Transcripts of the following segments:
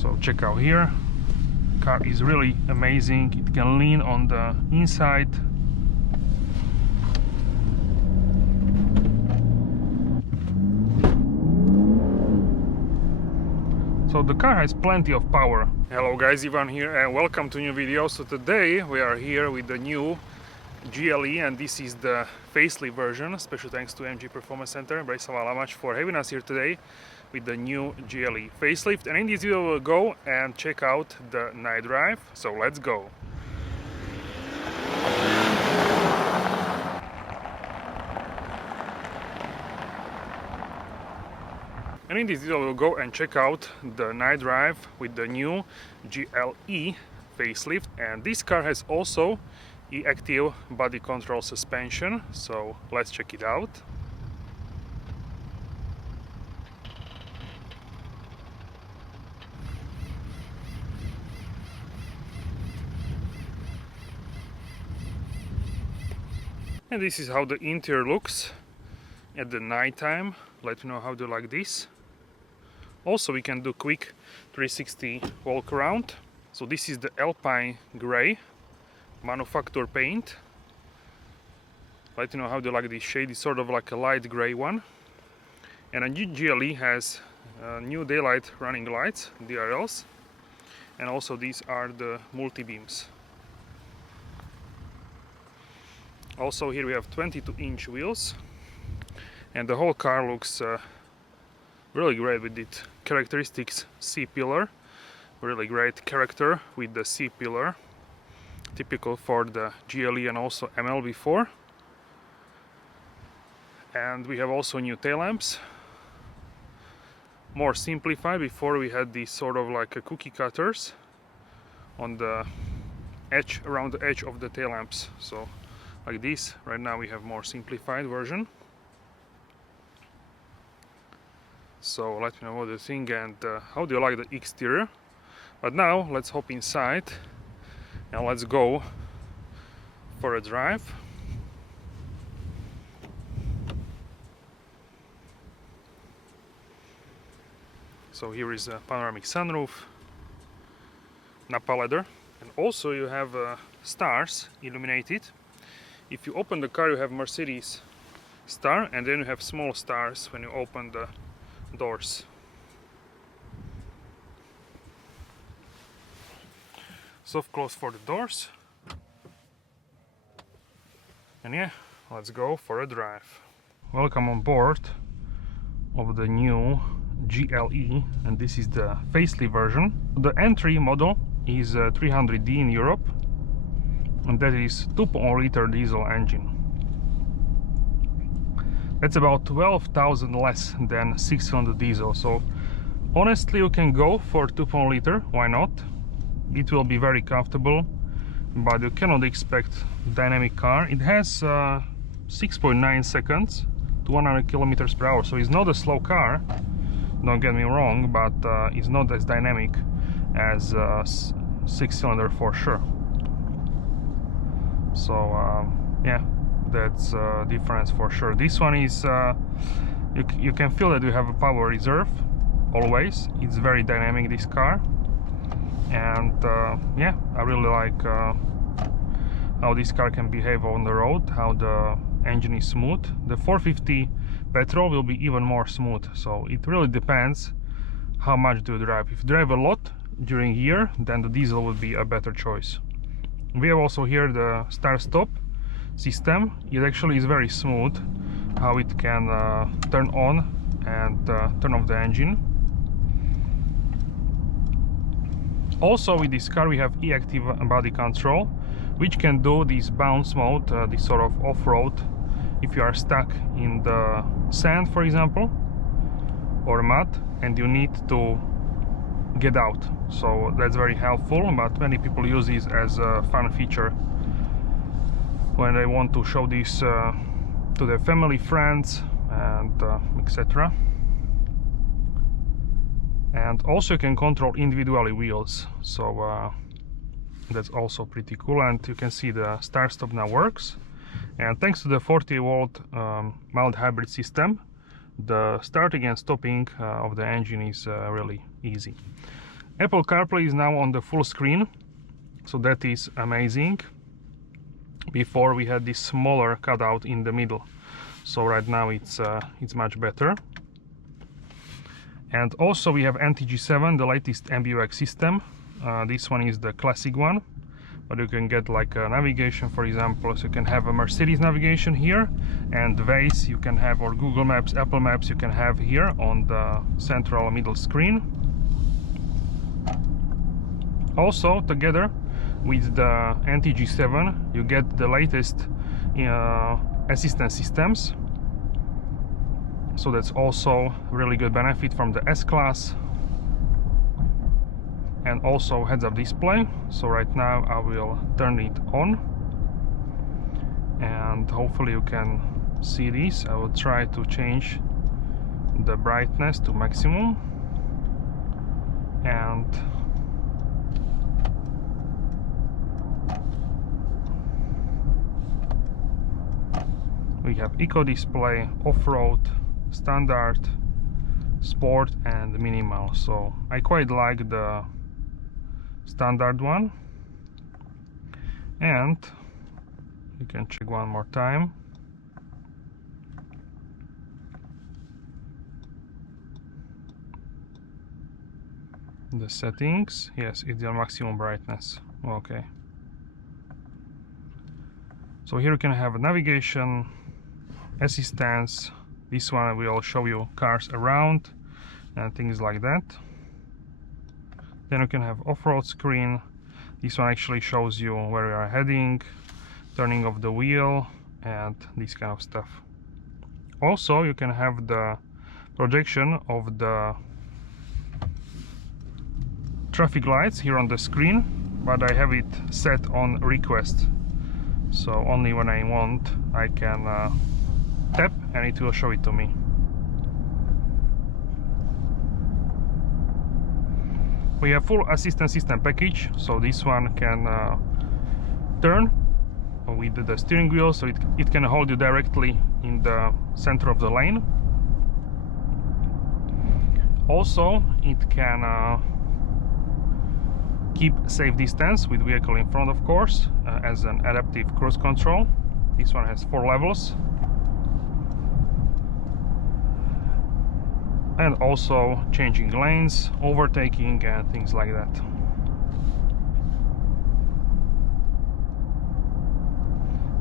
So check out here, car is really amazing. It can lean on the inside. So the car has plenty of power. Hello guys, Ivan here and welcome to a new video. So today we are here with the new GLE and this is the facelift version. Special thanks to AMG Performance Center in Bratislava-Lamač for having us here today with the new GLE facelift. And in this video we'll go and check out the night drive. So let's go. And in this video we'll go and check out the night drive with the new GLE facelift, and this car has also e-active body control suspension, so let's check it out. And this is how the interior looks at the night time. Let me know how do you like this. Also we can do quick 360 walk around. So this is the Alpine Grey manufacturer paint. Let me know how do you like this shade. It's sort of like a light grey one. And a new GLE has new daylight running lights, DRLs, and also these are the multi-beams. Also here we have 22-inch wheels, and the whole car looks really great with its characteristics C-pillar. Really great character with the C-pillar, typical for the GLE and also ML4. And we have also new tail lamps, more simplified. Before we had these sort of like a cookie cutters on the edge, around the edge of the tail lamps. So like this, right now we have more simplified version. So let me know what you think and how do you like the exterior. But now let's hop inside and let's go for a drive. So here is a panoramic sunroof, Napa leather, and also you have stars illuminated. If you open the car you have Mercedes star, and then you have small stars when you open the doors. Soft close for the doors. And yeah, let's go for a drive. Welcome on board of the new GLE, and this is the facelift version. The entry model is 300D in Europe, and that is 2.0-liter diesel engine. That's about 12,000 less than 600 diesel. So honestly you can go for 2.0-liter, why not? It will be very comfortable, but you cannot expect dynamic car. It has 6.9 seconds to 100 kilometers per hour, so it's not a slow car, don't get me wrong, but it's not as dynamic as 6-cylinder for sure. So yeah, that's a difference for sure. This one is you can feel that you have a power reserve always. It's very dynamic, this car, and yeah, I really like how this car can behave on the road, how the engine is smooth. The 450 petrol will be even more smooth, so it really depends how much do you drive. If you drive a lot during year, then the diesel would be a better choice. We have also here the start-stop system. It actually is very smooth how it can turn on and turn off the engine. Also with this car we have e-active body control, which can do this bounce mode, this sort of off-road if you are stuck in the sand, for example, or mud, and you need to get out. So that's very helpful, but many people use this as a fun feature when they want to show this to their family, friends, and etc. And also you can control individually wheels, so that's also pretty cool. And you can see the start stop now works, and thanks to the 40-volt mild hybrid system, the starting and stopping of the engine is really easy. Apple CarPlay is now on the full screen, so that is amazing. Before we had this smaller cutout in the middle, so right now it's much better. And also we have NTG7, the latest MBUX system. This one is the classic one, but you can get like a navigation, for example, so you can have a Mercedes navigation here, and Waze you can have, or Google Maps, Apple Maps you can have here on the central middle screen. Also, together with the NTG7 you get the latest assistance systems, so that's also really good benefit from the S-Class. And also heads-up display, so right now I will turn it on and hopefully you can see this. I will try to change the brightness to maximum, and we have eco display, off-road, standard, sport and minimal. So I quite like the standard one, and you can check one more time. The settings, yes, it's the maximum brightness. Okay, so here you can have a navigation, assistance. This one will show you cars around and things like that. Then you can have off-road screen. This one actually shows you where you are heading, turning of the wheel and this kind of stuff. Also you can have the projection of the traffic lights here on the screen, but I have it set on request, so only when I want I can tap and it will show it to me. We have full assistance system package, so this one can turn with the steering wheel, so it can hold you directly in the center of the lane. Also it can keep safe distance with vehicle in front, of course, as an adaptive cruise control. This one has 4 levels. And also changing lanes, overtaking and things like that.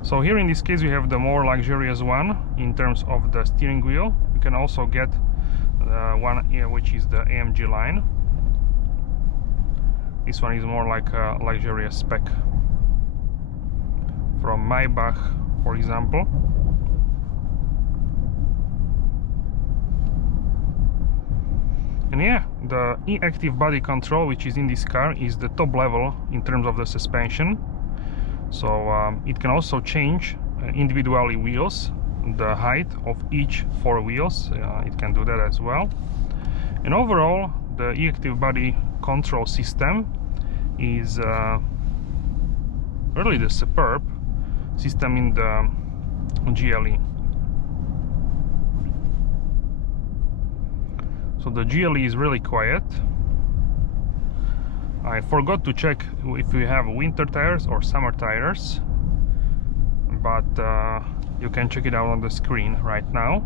So here in this case we have the more luxurious one in terms of the steering wheel. You can also get one here which is the AMG line. This one is more like a luxurious spec from Maybach, for example. And yeah, the e-active body control which is in this car is the top level in terms of the suspension. So it can also change individually wheels, the height of each 4 wheels. It can do that as well. And overall the e-active body control system is really the superb system in the GLE. So the GLE is really quiet. I forgot to check if we have winter tires or summer tires, but you can check it out on the screen right now,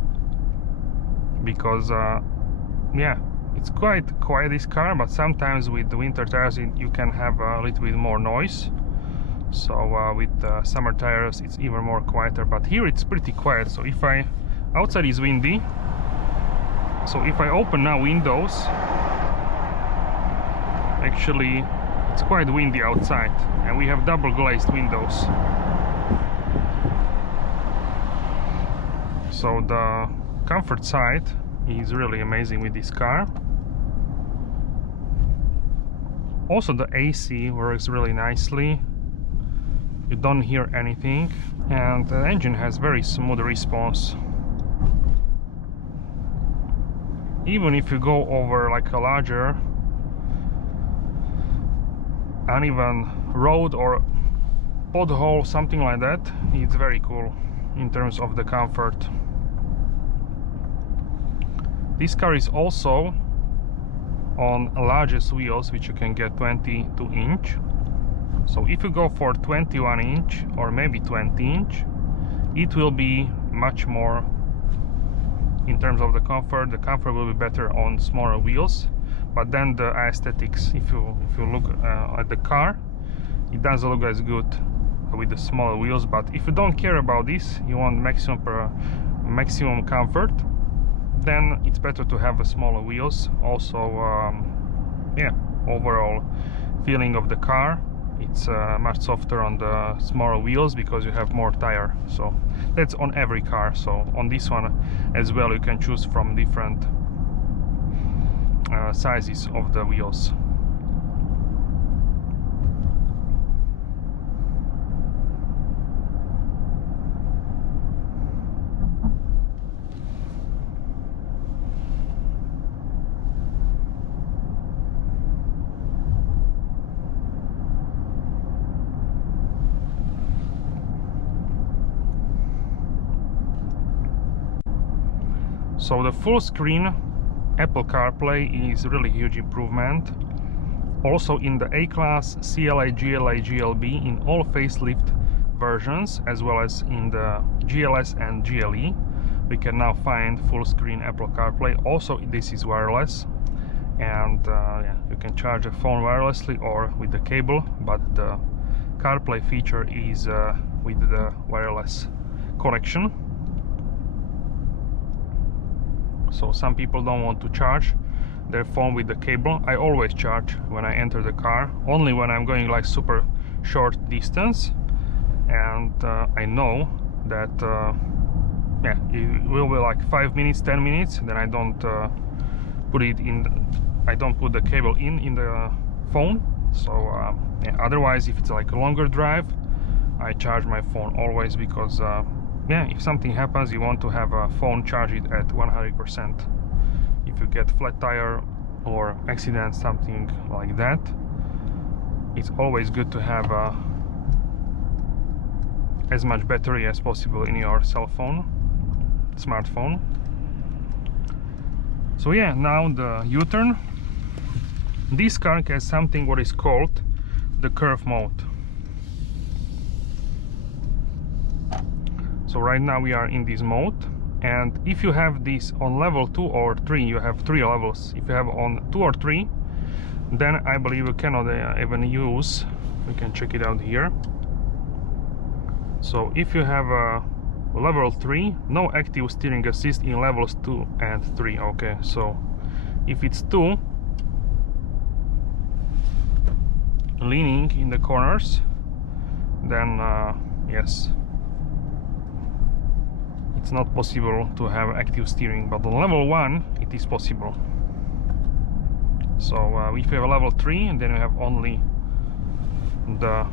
because yeah, it's quite quiet, this car, but sometimes with the winter tires you can have a little bit more noise. So with summer tires it's even more quieter, but here it's pretty quiet. So if outside is windy, so if I open now windows, actually it's quite windy outside and we have double glazed windows. So the comfort side is really amazing with this car. Also the AC works really nicely. You don't hear anything, and the engine has very smooth response. Even if you go over like a larger uneven road or pothole, something like that, it's very cool in terms of the comfort. This car is also on largest wheels, which you can get 22 inch. So if you go for 21 inch or maybe 20 inch, it will be much more in terms of the comfort. The comfort will be better on smaller wheels, but then the aesthetics, if you look at the car, it doesn't look as good with the smaller wheels. But if you don't care about this, you want maximum comfort, then it's better to have a smaller wheels. Also, yeah, overall feeling of the car, it's much softer on the smaller wheels because you have more tire. So that's on every car. So on this one as well, you can choose from different sizes of the wheels. So the full screen Apple CarPlay is really huge improvement. Also in the A-Class, CLA, GLA, GLB, in all facelift versions, as well as in the GLS and GLE, we can now find full screen Apple CarPlay. Also this is wireless, and yeah, you can charge the phone wirelessly or with the cable, but the CarPlay feature is with the wireless connection. So some people don't want to charge their phone with the cable. I always charge when I enter the car, only when I'm going like super short distance, and I know that yeah, it will be like 5 minutes, 10 minutes, then I don't put it in, I don't put the cable in the phone. So yeah, otherwise if it's like a longer drive, I charge my phone always, because yeah, if something happens, you want to have a phone charged at 100%. If you get flat tire or accident, something like that, it's always good to have as much battery as possible in your cell phone, smartphone. So yeah, now the U-turn. This car has something what is called the curve mode. So right now we are in this mode, and if you have this on level 2 or 3, you have 3 levels. If you have on 2 or 3, then I believe you cannot even use, we can check it out here. So if you have a level 3, no active steering assist in levels 2 and 3. Okay, so if it's 2, leaning in the corners, then yes, it's not possible to have active steering, but on level 1 it is possible. So if you have a level 3, then you have only the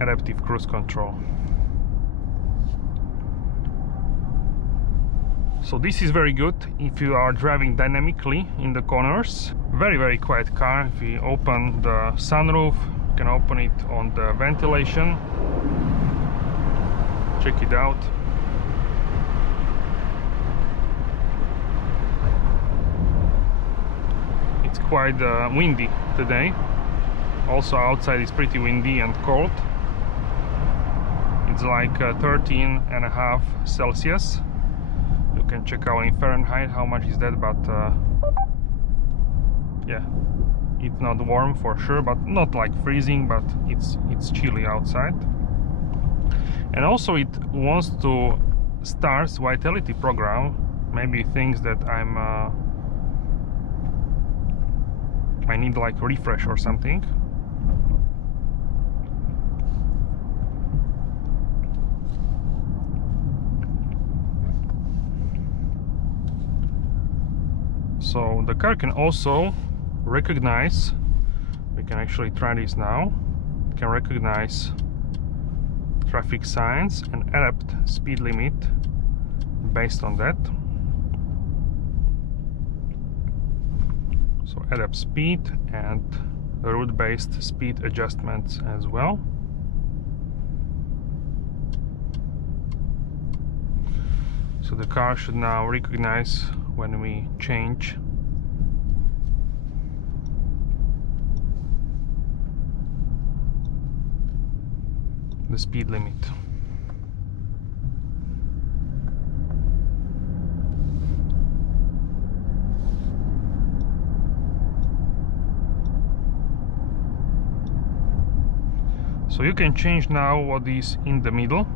adaptive cruise control. So this is very good if you are driving dynamically in the corners. Very quiet car. If you open the sunroof, you can open it on the ventilation. Check it out. It's quite windy today. Also outside is pretty windy and cold. It's like 13.5 Celsius. You can check out in Fahrenheit how much is that, but yeah, it's not warm for sure, but not like freezing, but it's chilly outside. And also it wants to start Vitality program. Maybe thinks that I need like refresh or something. So the car can also recognize, we can actually try this now, it can recognize traffic signs and adapt speed limit based on that. So adapt speed and route-based speed adjustments as well. So the car should now recognize when we change the speed limit. So you can change now what is in the middle.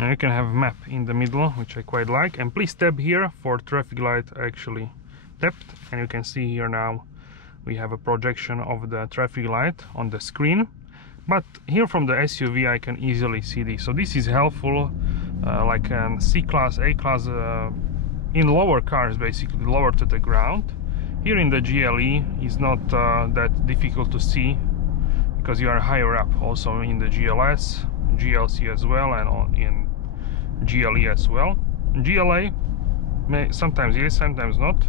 And you can have a map in the middle, which I quite like. And please tap here for traffic light. I actually tapped, and you can see here now we have a projection of the traffic light on the screen. But here from the SUV I can easily see this. So this is helpful, like an C-Class, A-Class, in lower cars, basically lower to the ground. Here in the GLE is not that difficult to see, because you are higher up, also in the GLS, GLC as well, and in GLE as well. GLA may sometimes yes, sometimes not.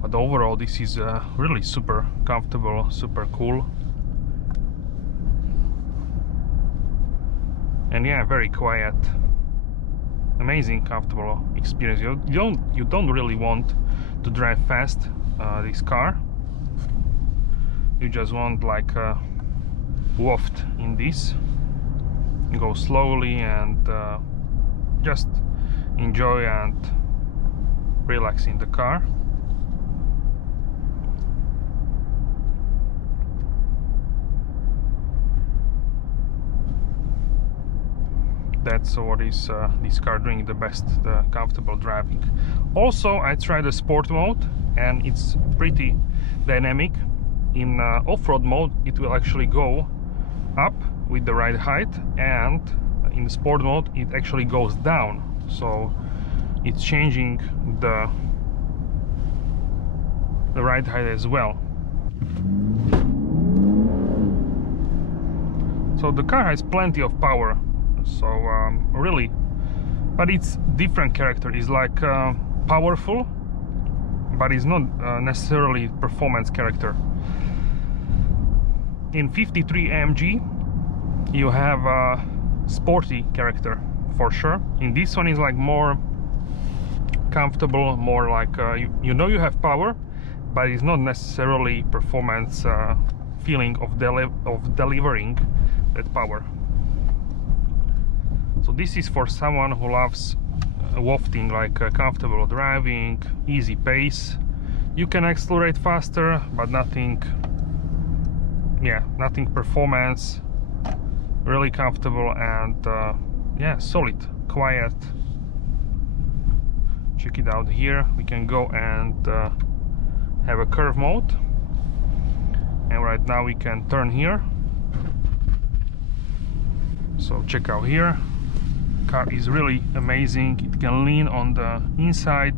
But overall this is really super comfortable, super cool, and yeah, very quiet, amazing comfortable experience. You don't really want to drive fast this car. You just want like a waft in this. You go slowly and just enjoy and relax in the car. That's what is this car doing the best, the comfortable driving. Also, I tried the sport mode, and it's pretty dynamic. In off-road mode it will actually go up with the ride height, and in the sport mode it actually goes down, so it's changing the ride height as well. So the car has plenty of power, so really, but it's different character. It's like powerful, but it's not necessarily performance character. In 53 AMG you have a sporty character for sure. In this one is like more comfortable, more like you know you have power, but it's not necessarily performance feeling of delivering that power. So this is for someone who loves wafting, like comfortable driving, easy pace. You can accelerate faster, but nothing, yeah, nothing performance. Really comfortable and yeah, solid, quiet. Check it out here. We can go and have a curve mode, and right now we can turn here. So check out here. Car is really amazing. It can lean on the inside.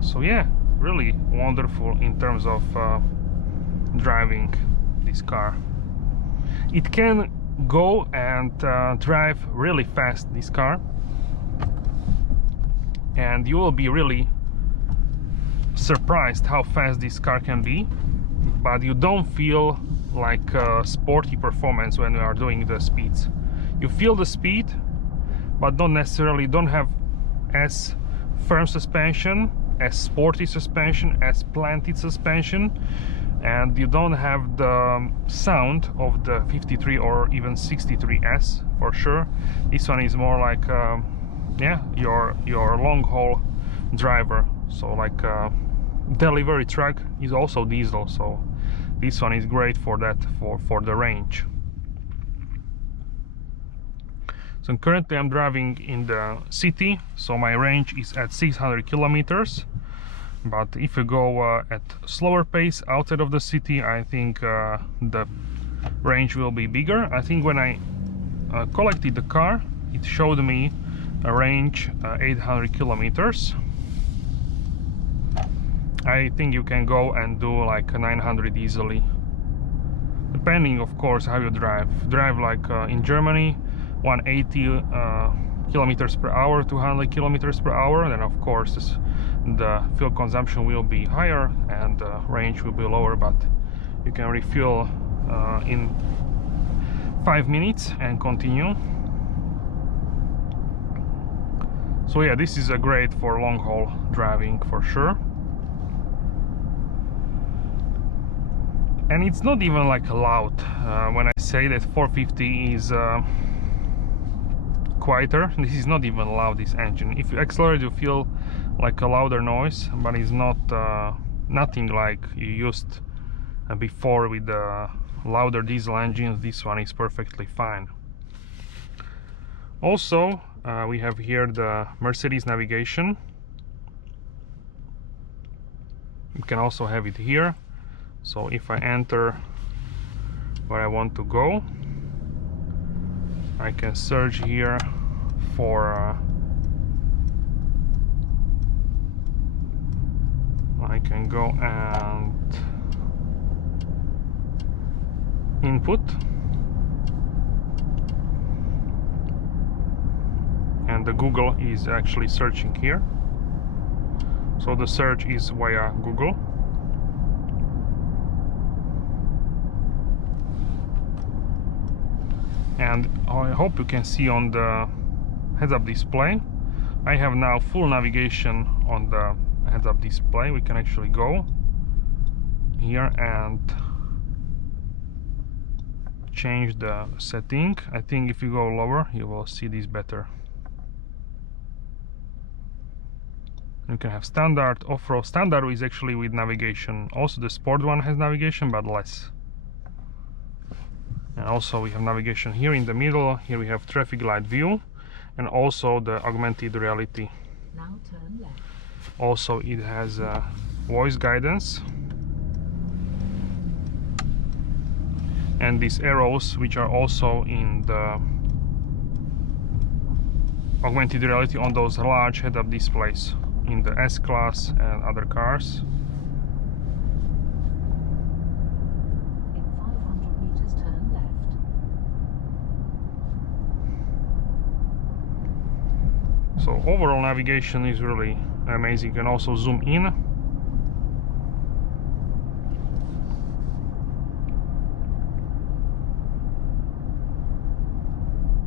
So yeah, really wonderful in terms of driving this car. It can go and drive really fast, this car, and you will be really surprised how fast this car can be, but you don't feel like sporty performance when you are doing the speeds. You feel the speed, but don't necessarily, don't have as firm suspension, as sporty suspension, as planted suspension, and you don't have the sound of the 53 or even 63S for sure. This one is more like yeah, your long haul driver. So like delivery truck is also diesel, so this one is great for that, for the range. So currently I'm driving in the city, so my range is at 600 kilometers. But if you go at slower pace outside of the city, I think the range will be bigger. I think when I collected the car, it showed me a range 800 kilometers. I think you can go and do like 900 easily, depending of course how you drive. Like in Germany, 180 kilometers per hour, 200 kilometers per hour, then of course the fuel consumption will be higher and the range will be lower, but you can refuel in 5 minutes and continue. So yeah, this is a great for long haul driving for sure. And it's not even like loud. When I say that 450 is quieter, this is not even loud, this engine. If you accelerate, you feel like a louder noise, but it's not nothing like you used before with the louder diesel engines. This one is perfectly fine. Also, we have here the Mercedes navigation. You can also have it here. So if I enter where I want to go, I can search here for I can go and input, and the Google is actually searching here. So the search is via Google. And I hope you can see on the heads-up display, I have now full navigation on the heads-up display. We can actually go here and change the setting. I think if you go lower, you will see this better. You can have standard, off-road. Standard is actually with navigation. Also the sport one has navigation, but less. And also we have navigation here in the middle. Here we have traffic light view, and also the augmented reality. Now turn left. Also it has voice guidance, and these arrows which are also in the augmented reality on those large head-up displays in the S-Class and other cars. So overall navigation is really amazing. You can also zoom in.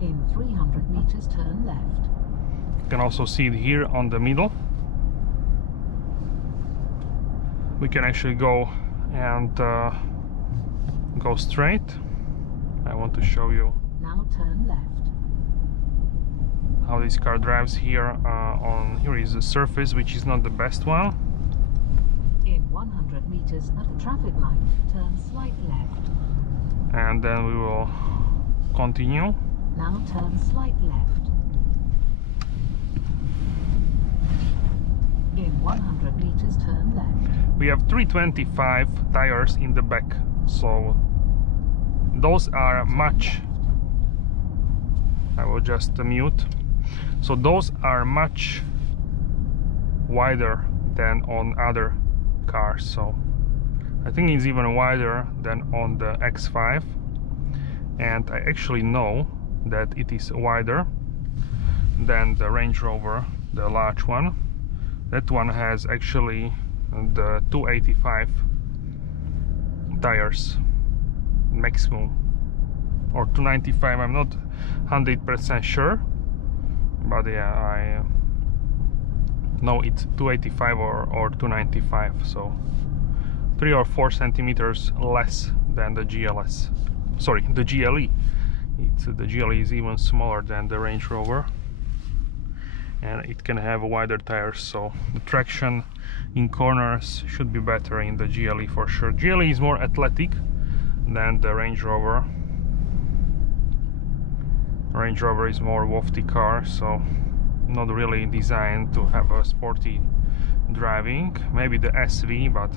In 300 meters, turn left. You can also see it here on the middle. We can actually go and go straight. I want to show you now turn left. How this car drives here. Here is the surface, which is not the best one. In 100 meters at the traffic light, turn slight left. And then we will continue. Now turn slight left. In 100 meters, turn left. We have 325 tires in the back, so those are much. I will just mute. So those are much wider than on other cars. So I think it's even wider than on the X5, and I actually know that it is wider than the Range Rover, the large one. That one has actually the 285 tires maximum, or 295. I'm not 100% sure, but yeah, I know it's 285 or 295, so 3 or 4 centimeters less than the GLS. Sorry, the GLE. The GLE is even smaller than the Range Rover, and it can have wider tires, so the traction in corners should be better in the GLE for sure. GLE is more athletic than the Range Rover. Range Rover is more wafty car, so not really designed to have a sporty driving. Maybe the SV, but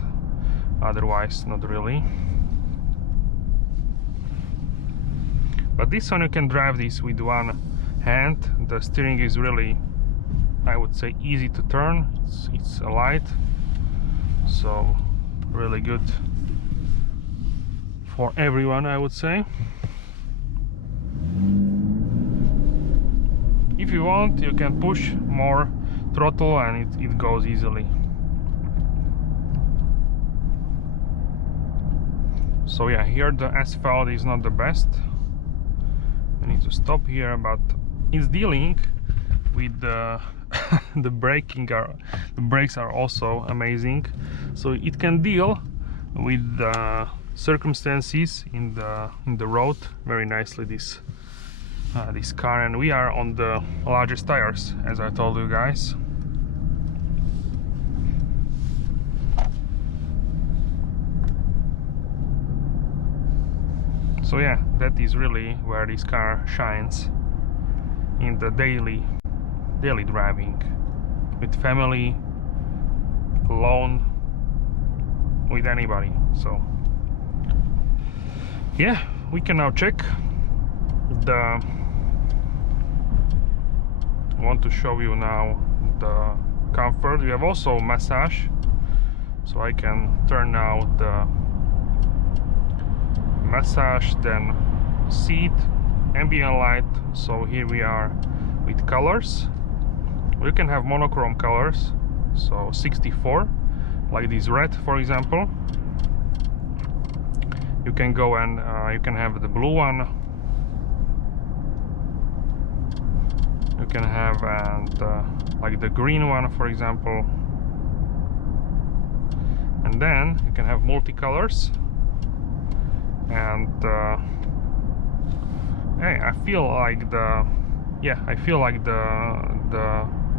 otherwise not really. But this one, you can drive this with one hand. The steering is really, I would say, easy to turn. It's light, so really good for everyone, I would say. if you want, you can push more throttle and it goes easily. So yeah, here the asphalt is not the best. I need to stop here, but it's dealing with the the brakes are also amazing, so it can deal with the circumstances in the road very nicely, this car. And we are on the largest tires, as I told you guys. So yeah, that is really where this car shines in the daily driving, with family, alone, with anybody. So yeah, we can now check I want to show you now the comfort. We have also massage, so I can turn now the massage, then seat, ambient light. So here we are with colors. We can have monochrome colors, so 64, like this red for example. You can go and you can have the blue one, you can have like the green one for example, and then you can have multicolors. And hey, I feel like the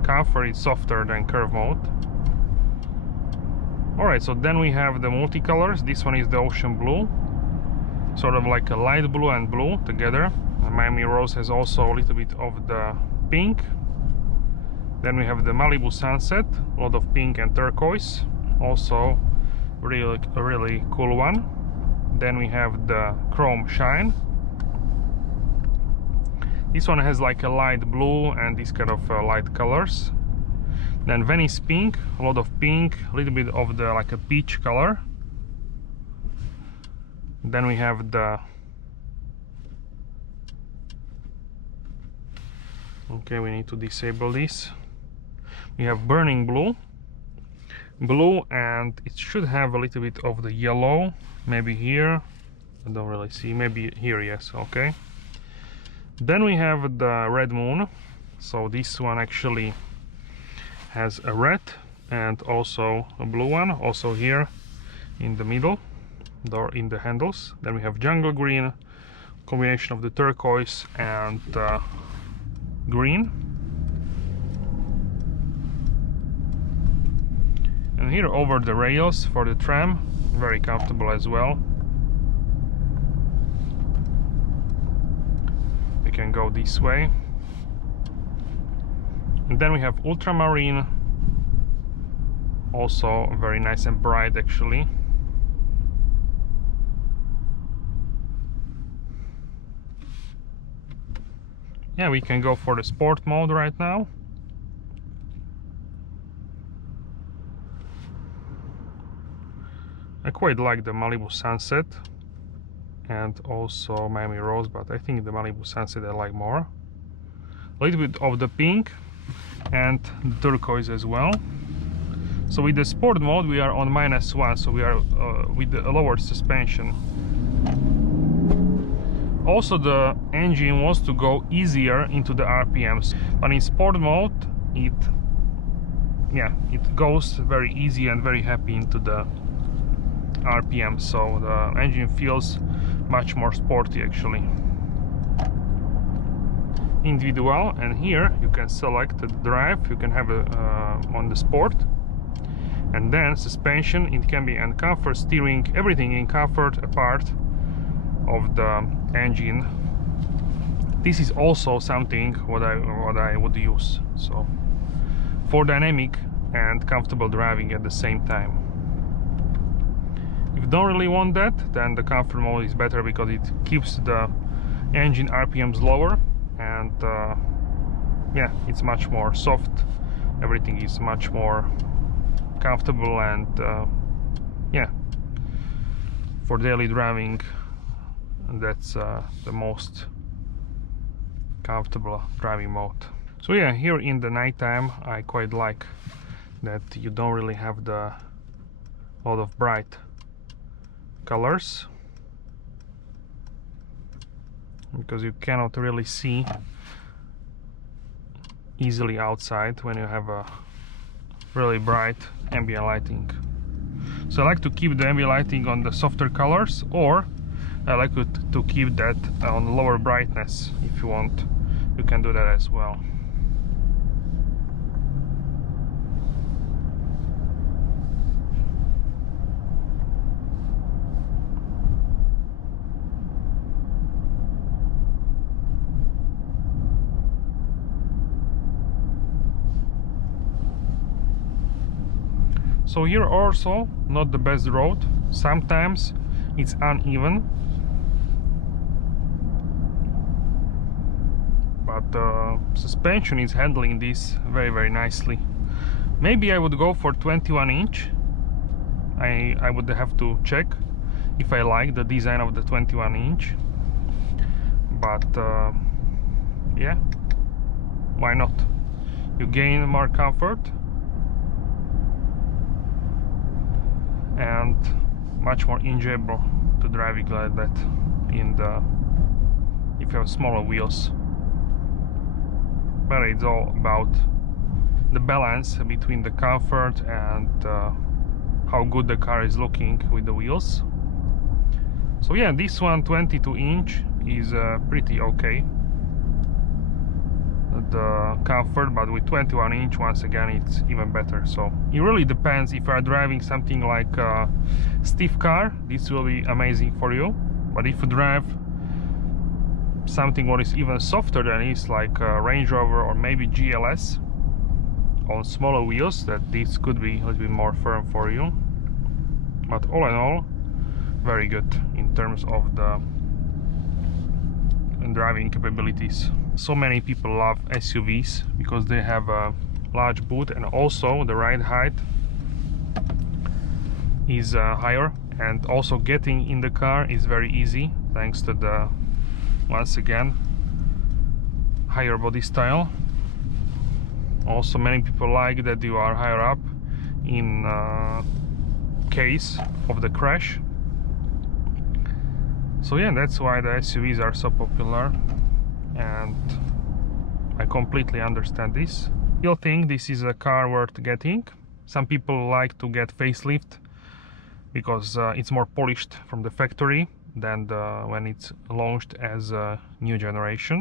comfort is softer than curve mode. Alright, so then we have the multicolors. This one is the ocean blue, sort of like a light blue and blue together. The Miami Rose has also a little bit of the pink. Then we have the Malibu Sunset, a lot of pink and turquoise, also a really cool one. Then we have the Chrome Shine. This one has like a light blue and this kind of light colors. Then Venice Pink, a lot of pink, a little bit of the like a peach color. Then we have the okay, we need to disable this. We have Burning Blue, and it should have a little bit of the yellow, maybe here, I don't really see, maybe here, yes, okay. Then we have the Red Moon, so this one actually has a red and also a blue one, also here in the middle, or in the handles. Then we have Jungle Green, combination of the turquoise and green. And here over the rails for the tram, very comfortable as well. We can go this way. And then we have Ultramarine, also very nice and bright actually. Yeah, we can go for the sport mode right now. I quite like the Malibu Sunset and also Miami Rose, but I think the Malibu Sunset I like more. A little bit of the pink and the turquoise as well. So with the sport mode we are on -1, so we are with the lower suspension. Also the engine wants to go easier into the RPMs, but in sport mode it goes very easy and very happy into the RPM, so the engine feels much more sporty actually. Individual, and here you can select the drive, you can have on the sport, and then suspension, it can be, and comfort, steering, everything in comfort, a part of the engine. This is also something what I would use, so for dynamic and comfortable driving at the same time. If you don't really want that, then the comfort mode is better because it keeps the engine RPMs lower, and yeah, it's much more soft, everything is much more comfortable, and yeah, for daily driving that's the most comfortable driving mode. So yeah, here in the nighttime I quite like that you don't really have the lot of bright colors, because you cannot really see easily outside when you have a really bright ambient lighting. So I like to keep the ambient lighting on the softer colors, or I like to keep that on lower brightness. If you want, you can do that as well. So here also not the best road. Sometimes it's uneven, but the suspension is handling this very nicely. Maybe I would go for 21-inch. I would have to check if I like the design of the 21-inch, but yeah, why not? You gain more comfort and much more enjoyable to drive it like that if you have smaller wheels. But it's all about the balance between the comfort and how good the car is looking with the wheels. So yeah, this one 22-inch is pretty okay, the comfort, but with 21-inch, once again, it's even better. So it really depends. If you are driving something like a stiff car, this will be amazing for you, but if you drive something what is even softer than is, like a Range Rover or maybe GLS on smaller wheels, that this could be a little bit more firm for you. But all in all, very good in terms of the driving capabilities. So many people love SUVs because they have a large boot, and also the ride height is higher, and also getting in the car is very easy thanks to the, once again, higher body style. Also many people like that you are higher up in case of the crash. So yeah, that's why the SUVs are so popular, and I completely understand this. I still think this is a car worth getting. Some people like to get facelift because it's more polished from the factory than when it's launched as a new generation.